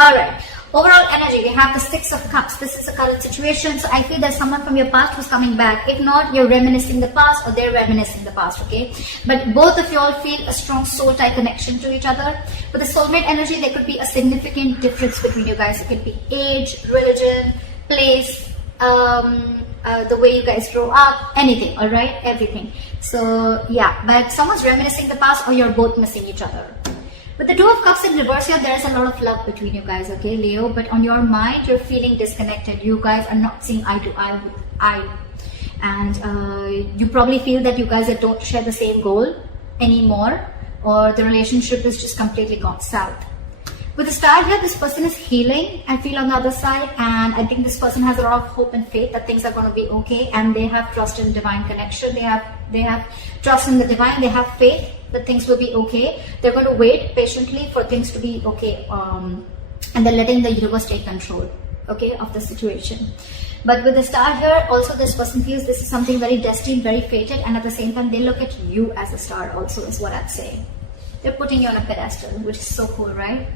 Alright, overall energy, we have the Six of Cups. This is the current situation. So I feel there's someone from your past who's coming back. If not, you're reminiscing the past or they're reminiscing the past, okay? But both of you all feel a strong soul tie connection to each other. With the soulmate energy, there could be a significant difference between you guys. It could be age, religion, place, the way you guys grow up, anything, alright? Everything. So yeah, but someone's reminiscing the past or you're both missing each other. With the Two of Cups in reverse here, there is a lot of love between you guys, okay, Leo? But on your mind, you're feeling disconnected. You guys are not seeing eye to eye with eye. And you probably feel that you guys don't share the same goal anymore, or the relationship is just completely gone south. With the Star here, this person is healing, I feel, on the other side, and I think this person has a lot of hope and faith that things are going to be okay, and they have trust in divine connection. They have trust in the divine. They have faith that things will be okay. They're going to wait patiently for things to be okay, and they're letting the universe take control, okay, of the situation. But with the Star here, also this person feels this is something very destined, very fated, and at the same time, they look at you as a star also, is what I'd say. They're putting you on a pedestal, which is so cool, right?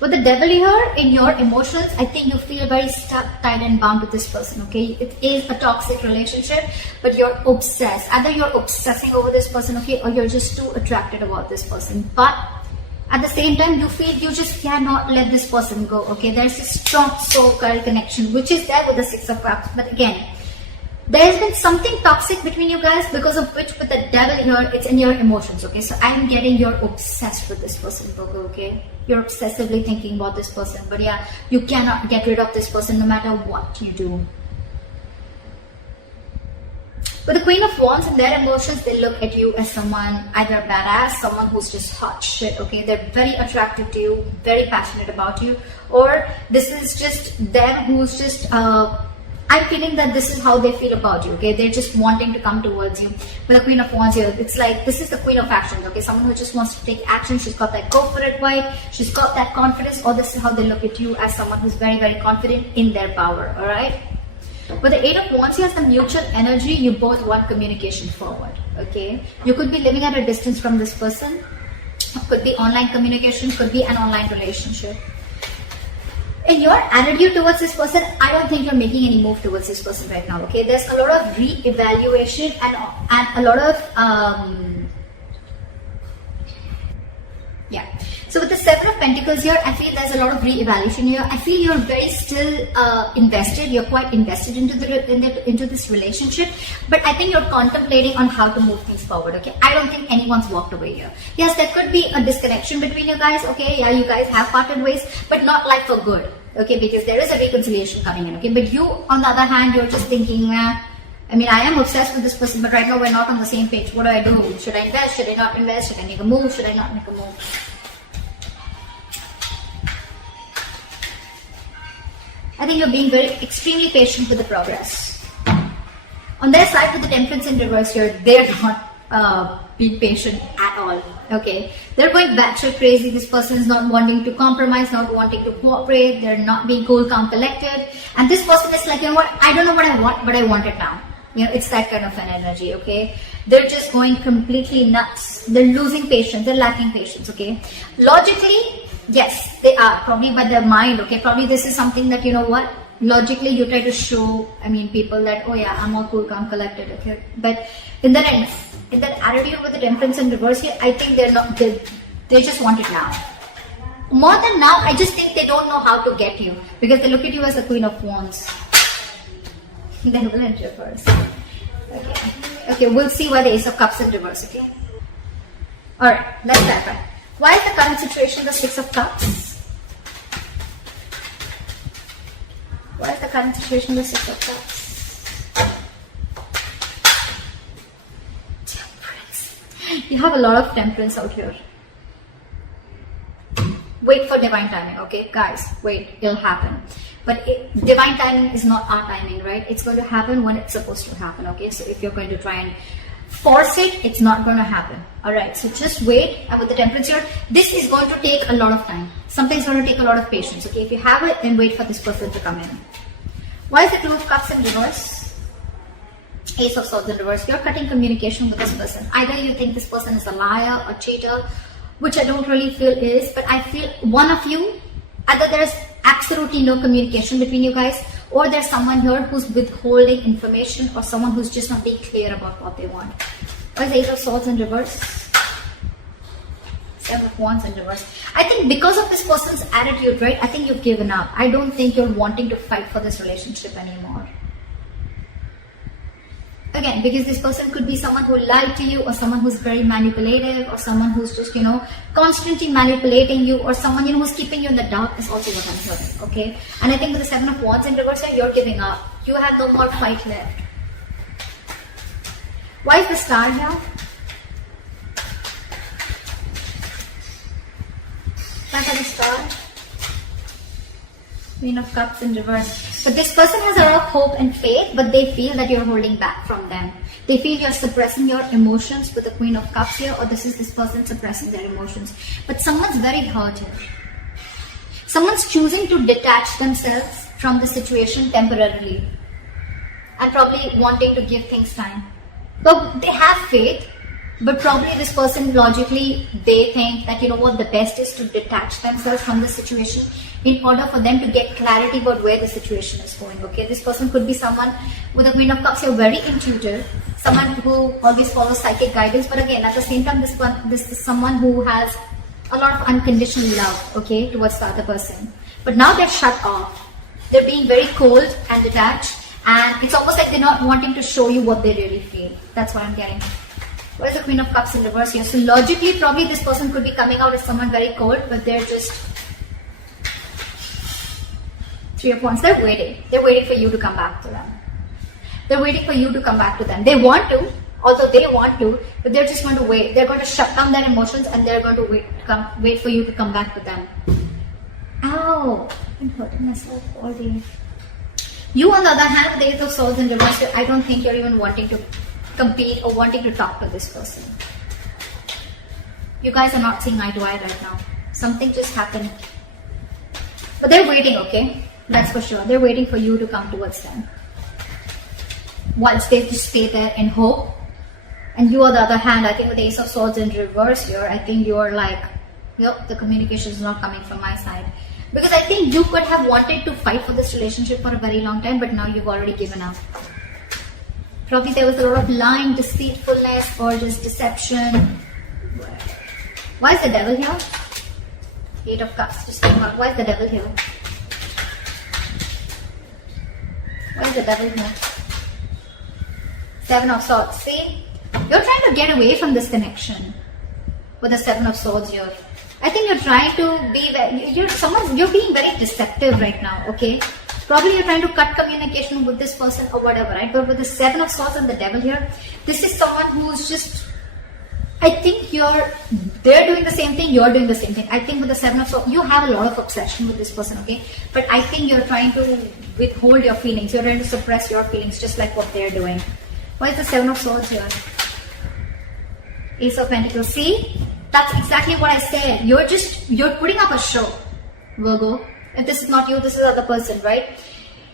With the Devil here, in your emotions, I think you feel very stuck, tied and bound with this person, okay? It is a toxic relationship, but you're obsessed. Either you're obsessing over this person, okay, or you're just too attracted about this person. But at the same time, you feel you just cannot let this person go, okay? There's a strong soul-girl connection, which is there with the Six of Cups. But again, there's been something toxic between you guys, because of which with the Devil here, it's in your emotions, okay? So I'm getting you're obsessed with this person, Virgo, okay? You're obsessively thinking about this person, but yeah, you cannot get rid of this person no matter what you do. With the Queen of Wands and their emotions, they look at you as someone either badass, someone who's just hot shit, okay? They're very attractive to you, very passionate about you, or this is just them who's just, I'm feeling that this is how they feel about you, okay? They're just wanting to come towards you. With the Queen of Wands here, it's like, this is the Queen of Action, okay? Someone who just wants to take action. She's got that go for it vibe. She's got that confidence, or this is how they look at you, as someone who's very, very confident in their power, alright? With the Eight of Wands here, has the mutual energy. You both want communication forward, okay? You could be living at a distance from this person. Could be online communication, could be an online relationship. In your attitude towards this person, I don't think you're making any move towards this person right now, okay? There's a lot of re-evaluation and a lot of, yeah. So with the Seven of Pentacles here, I feel there's a lot of re-evaluation here. I feel you're very still invested. You're quite invested into this relationship, but I think you're contemplating on how to move things forward, okay? I don't think anyone's walked away here. Yes, there could be a disconnection between you guys, okay? Yeah, you guys have parted ways, but not like for good, okay? Because there is a reconciliation coming in, okay? But you, on the other hand, you're just thinking, I mean, I am obsessed with this person, but right now we're not on the same page. What do I do? Should I invest? Should I not invest? Should I make a move? Should I not make a move? I think you're being extremely patient with the progress. On their side, with the Temperance in reverse here, they're not being patient at all, okay? They're going batshit crazy. This person is not wanting to compromise, not wanting to cooperate. They're not being cool, calm, collected. And this person is like, you know what? I don't know what I want, but I want it now. You know, it's that kind of an energy, okay? They're just going completely nuts. They're losing patience. They're lacking patience, okay? Logically, yes, they are. Probably by their mind, okay? Probably this is something that, you know what? Logically, you try to show, I mean, people that, oh yeah, I'm all cool, calm, collected, okay? But in that end, in that attitude with the Temperance in reverse here, I think they're not, they just want it now. More than now, I just think they don't know how to get you, because they look at you as the Queen of Wands. Then we'll enter reverse. Okay. Okay, we'll see why the Ace of Cups in reverse, okay? Alright, let's clarify. Why is the current situation the Six of Cups? Why is the current situation the Six of Cups? Temperance. You have a lot of temperance out here. Wait for divine timing, okay? Guys, wait, it'll happen. But divine timing is not our timing, right? It's going to happen when it's supposed to happen, okay? So if you're going to try and force it, it's not going to happen. Alright, so just wait. And with the Temperance here, this is going to take a lot of time. Something's going to take a lot of patience, okay? If you have it, then wait for this person to come in. Why is the Two of Cups in reverse? Ace of Swords in reverse. You're cutting communication with this person. Either you think this person is a liar or cheater, which I don't really feel is, but I feel one of you Either there's absolutely no communication between you guys, or there's someone here who's withholding information, or someone who's just not being clear about what they want. What is the Eight of Swords in reverse? Seven of Wands in reverse. I think because of this person's attitude, right, I think you've given up. I don't think you're wanting to fight for this relationship anymore. Again, because this person could be someone who lied to you, or someone who's very manipulative, or someone who's just, constantly manipulating you, or someone, who's keeping you in the dark is also what I'm hearing, okay? And I think with the Seven of Wands in reverse here, you're giving up. You have no more fight left. Why is the Star here? Back at the Star. Queen of Cups in reverse. But this person has a lot of hope and faith, but they feel that you're holding back from them. They feel you're suppressing your emotions with the Queen of Cups here, or this is this person suppressing their emotions. But someone's very hurt here. Someone's choosing to detach themselves from the situation temporarily, and probably wanting to give things time. But they have faith, but probably this person logically, they think that, what, the best is to detach themselves from the situation in order for them to get clarity about where the situation is going, okay? This person could be someone with the Queen of Cups here, very intuitive, someone who always follows psychic guidance, but again, at the same time, this is someone who has a lot of unconditional love, okay, towards the other person. But now they're shut off. They're being very cold and detached, and it's almost like they're not wanting to show you what they really feel. That's what I'm getting. What is the Queen of Cups in reverse here? So logically, probably this person could be coming out as someone very cold, but they're just Three of Wands. They're waiting. They're waiting for you to come back to them. They're waiting for you to come back to them. They want to, although they want to, but they're just going to wait. They're going to shut down their emotions, and they're going to wait for you to come back to them. Ow! I'm hurting myself all day. You, on the other hand, the Eight of Swords in reverse, I don't think you're even wanting to compete or wanting to talk to this person. You guys are not seeing eye to eye right now. Something just happened. But they're waiting, okay? That's for sure. They're waiting for you to come towards them. Once they just stay there in hope. And you, on the other hand, I think with the Ace of Swords in reverse here, I think you're like, yep, the communication is not coming from my side. Because I think you could have wanted to fight for this relationship for a very long time, but now you've already given up. Probably there was a lot of lying, deceitfulness, or just deception. Why is the Devil here? Eight of Cups just came out. Why is the Devil here? Why is the Devil here? Seven of Swords. See? You're trying to get away from this connection with the Seven of Swords here. I think you're trying to be you're being very deceptive right now, okay? Probably you're trying to cut communication with this person or whatever, right? But with the Seven of Swords and the Devil here, this is someone who's just, I think they're doing the same thing, you're doing the same thing. I think with the Seven of Swords, you have a lot of obsession with this person, okay? But I think you're trying to withhold your feelings. You're trying to suppress your feelings, just like what they're doing. Why is the Seven of Swords here? Ace of Pentacles. See? That's exactly what I said. You're putting up a show, Virgo. If this is not you, this is the other person, right?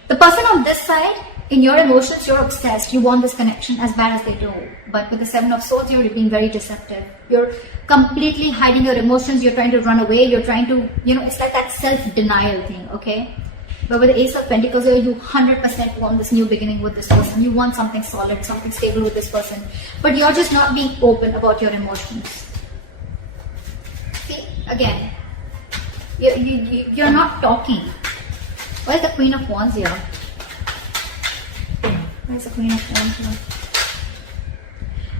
The person on this side, in your emotions, you're obsessed. You want this connection as bad as they do. But with the Seven of Swords, you're being very deceptive. You're completely hiding your emotions. You're trying to run away. You're trying to, it's like that self-denial thing, okay? But with the Ace of Pentacles, you 100% want this new beginning with this person. You want something solid, something stable with this person. But you're just not being open about your emotions. See, again, you're not talking. Why is the Queen of Wands here? Why is the Queen of Wands here?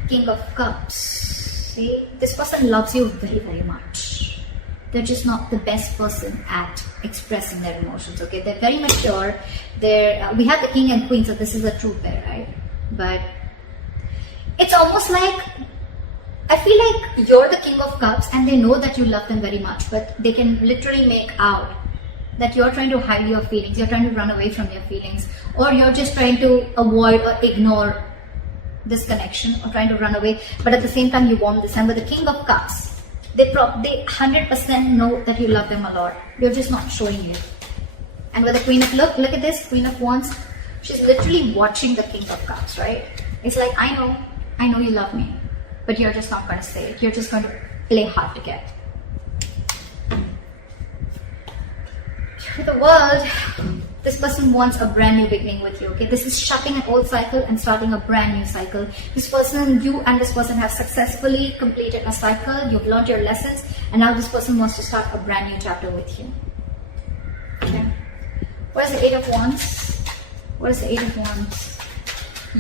King of Cups. See, this person loves you very, very much. They're just not the best person at expressing their emotions, okay? They're very mature. We have the King and Queen, so this is a true pair, right? But it's almost like, I feel like you're the King of Cups and they know that you love them very much, but they can literally make out that you're trying to hide your feelings, you're trying to run away from your feelings, or you're just trying to avoid or ignore this connection, or trying to run away, but at the same time you want this. And with the King of Cups, they 100% know that you love them a lot. You're just not showing it. And with the Queen of, look at this, Queen of Wands, she's literally watching the King of Cups, right? It's like, I know you love me, but you're just not going to say it. You're just going to play hard to get. The world, this person wants a brand new beginning with you, okay? This is shutting an old cycle and starting a brand new cycle. This person, you and this person have successfully completed a cycle. You've learned your lessons, and now this person wants to start a brand new chapter with you. Okay. What is the Eight of Wands? What is the Eight of Wands?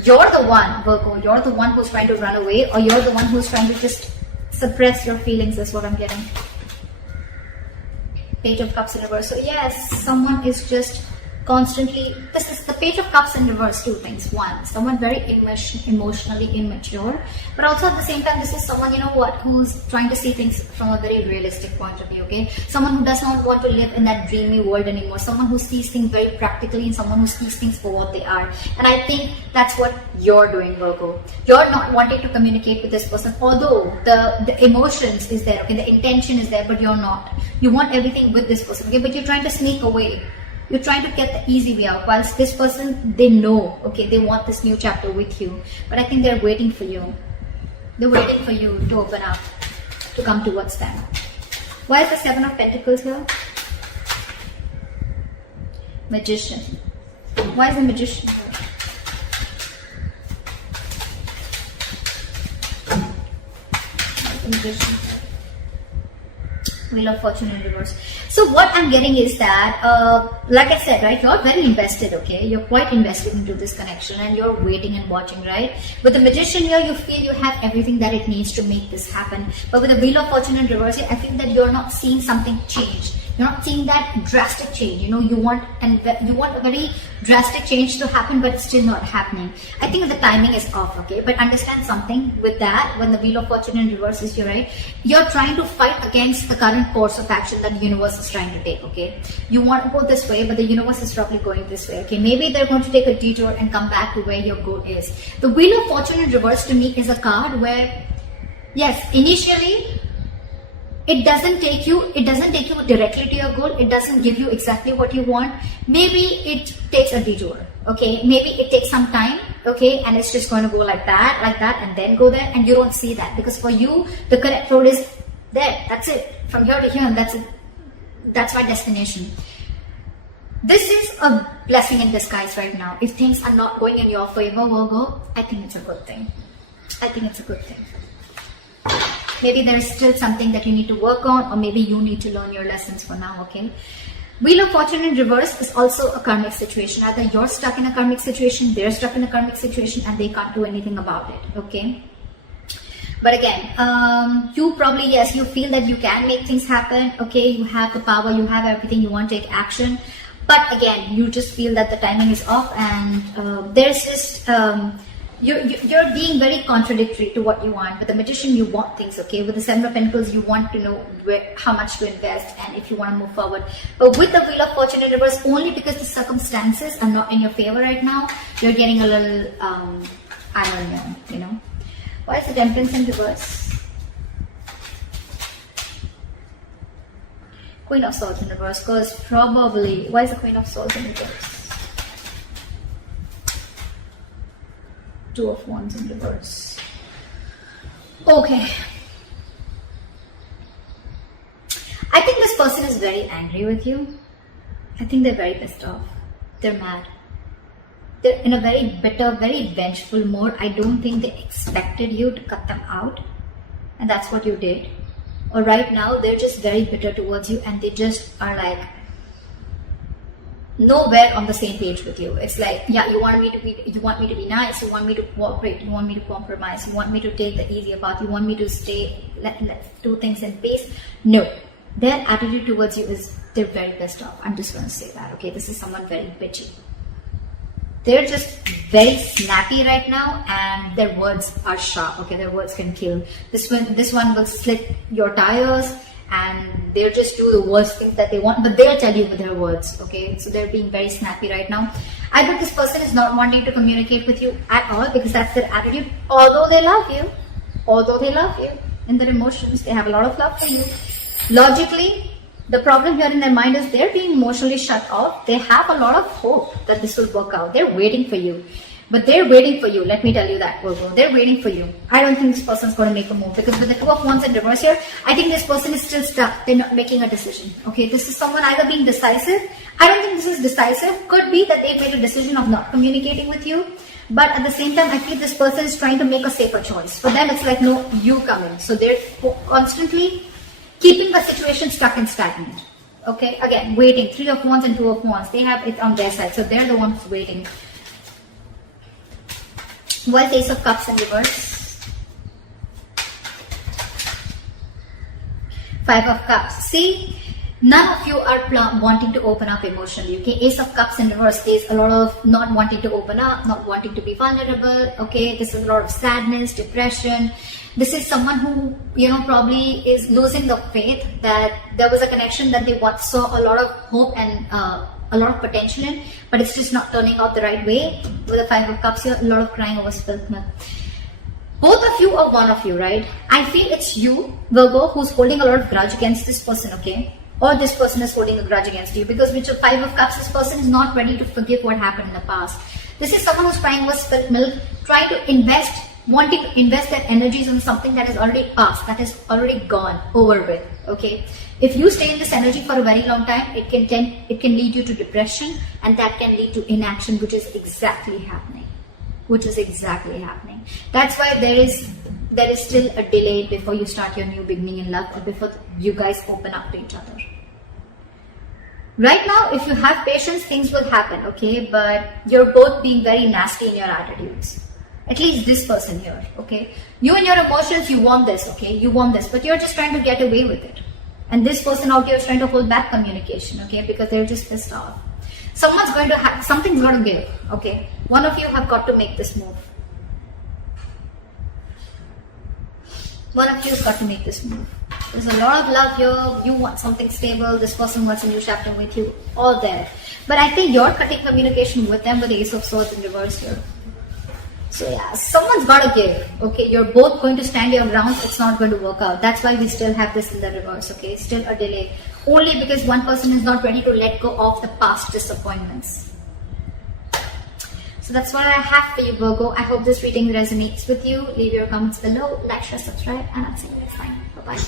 You're the one, Virgo. You're the one who's trying to run away, or you're the one who's trying to just suppress your feelings, is what I'm getting. Page of Cups in reverse. So yes, someone is just constantly, this is the Page of Cups in reverse. Two things. One, someone very emotionally immature, but also at the same time, this is someone, you know what, who's trying to see things from a very realistic point of view, okay? Someone who does not want to live in that dreamy world anymore. Someone who sees things very practically, and someone who sees things for what they are. And I think that's what you're doing, Virgo. You're not wanting to communicate with this person, although the emotions is there, okay? The intention is there, but you're not. You want everything with this person, okay? But you're trying to sneak away. You're trying to get the easy way out, whilst this person, they know, okay, they want this new chapter with you. But I think they're waiting for you. They're waiting for you to open up, to come towards them. Why is the Seven of Pentacles here? Magician. Why is the Magician here? Why is the Magician here? Wheel of Fortune in reverse. So what I'm getting is that, like I said, right, you're very invested, okay? You're quite invested into this connection, and you're waiting and watching, right? With the Magician here, you feel you have everything that it needs to make this happen. But with the Wheel of Fortune in reverse here, I feel that you're not seeing something change. You're not seeing that drastic change. You know, you want a very drastic change to happen, but it's still not happening. I think the timing is off, okay? But understand something with that, when the Wheel of Fortune in reverse is here, right? You're trying to fight against the current course of action that the universe is trying to take, okay? You want to go this way, but the universe is probably going this way, okay? Maybe they're going to take a detour and come back to where your goal is. The Wheel of Fortune in reverse to me is a card where, yes, initially, it doesn't take you directly to your goal. It doesn't give you exactly what you want. Maybe it takes a detour, okay? Maybe it takes some time, okay? And it's just going to go like that, and then go there, and you don't see that. Because for you, the correct road is there. That's it. From here to here, and that's it. That's my destination. This is a blessing in disguise right now. If things are not going in your favor, Virgo, I think it's a good thing. I think it's a good thing. Maybe there is still something that you need to work on, or maybe you need to learn your lessons for now, okay? Wheel of Fortune in reverse is also a karmic situation. Either you're stuck in a karmic situation, they're stuck in a karmic situation, and they can't do anything about it, okay? But again, you probably, yes, you feel that you can make things happen, okay? You have the power, you have everything, you want to take action. But again, you just feel that the timing is off, and there's just... You're being very contradictory to what you want. With the Magician, you want things, okay? With the Seven of Pentacles, you want to know how much to invest and if you want to move forward. But with the Wheel of Fortune in reverse, only because the circumstances are not in your favor right now, you're getting a little, I don't know, you know. Why is the Temperance in reverse? Queen of Swords in reverse, because probably, why is the Queen of Swords in reverse? Two of Wands in reverse. Okay. I think this person is very angry with you. I think they're very pissed off. They're mad. They're in a very bitter, very vengeful mode. I don't think they expected you to cut them out. And that's what you did. Or right now, they're just very bitter towards you, and they just are like, nowhere on the same page with you. It's like, yeah, you want me to be nice, you want me to cooperate, you want me to compromise, you want me to take the easier path, you want me to stay, let's do things in peace. No, their attitude towards you is they're very pissed off. I'm just going to say that, okay? This is someone very bitchy. They're just very snappy right now, and their words are sharp, okay? Their words can kill. This one will slit your tires, and they'll just do the worst things that they want, but they'll tell you with their words, okay? So they're being very snappy right now. I think this person is not wanting to communicate with you at all, because that's their attitude. Although they love you in their emotions, they have a lot of love for you. Logically, the problem here in their mind is they're being emotionally shut off. They have a lot of hope that this will work out. They're waiting for you. But they're waiting for you. Let me tell you that, Virgo. They're waiting for you. I don't think this person's going to make a move, because with the 2 of Wands in reverse here, I think this person is still stuck. They're not making a decision. Okay, this is someone either being decisive. I don't think this is decisive. Could be that they made a decision of not communicating with you. But at the same time, I feel this person is trying to make a safer choice. For them, it's like, no, you come in. So they're constantly keeping the situation stuck and stagnant. Okay, again, waiting. 3 of Wands and 2 of Wands. They have it on their side. So they're the ones waiting. White Ace of Cups in reverse. 5 of Cups. See, none of you are wanting to open up emotionally. Okay, Ace of Cups in reverse is a lot of not wanting to open up, not wanting to be vulnerable. Okay, this is a lot of sadness, depression. This is someone who, probably is losing the faith that there was a connection that they once saw a lot of hope and a lot of potential in, but it's just not turning out the right way. With the 5 of Cups here, a lot of crying over spilt milk. Both of you or one of you, right? I feel it's you, Virgo, who's holding a lot of grudge against this person, okay? Or this person is holding a grudge against you, because with the 5 of Cups, this person is not ready to forgive what happened in the past. This is someone who's crying over spilt milk, trying to invest, wanting to invest their energies on something that is already past, that is already gone, over with, okay? If you stay in this energy for a very long time, it can lead you to depression, and that can lead to inaction, which is exactly happening. That's why there is still a delay before you start your new beginning in love, or before you guys open up to each other. Right now, if you have patience, things will happen, okay? But you're both being very nasty in your attitudes. At least this person here, okay? You and your emotions, you want this, okay? You want this, but you're just trying to get away with it. And this person out here is trying to hold back communication, okay? Because they're just pissed off. Something's going to give, okay? One of you have got to make this move. One of you has got to make this move. There's a lot of love here. You want something stable. This person wants a new chapter with you. All there. But I think you're cutting communication with them with the Ace of Swords in reverse here. So yeah, someone's got to give. Okay, you're both going to stand your ground. It's not going to work out. That's why we still have this in the reverse. Okay, still a delay. Only because one person is not ready to let go of the past disappointments. So that's what I have for you, Virgo. I hope this reading resonates with you. Leave your comments below, like, share, subscribe, and I'll see you next time. Bye-bye.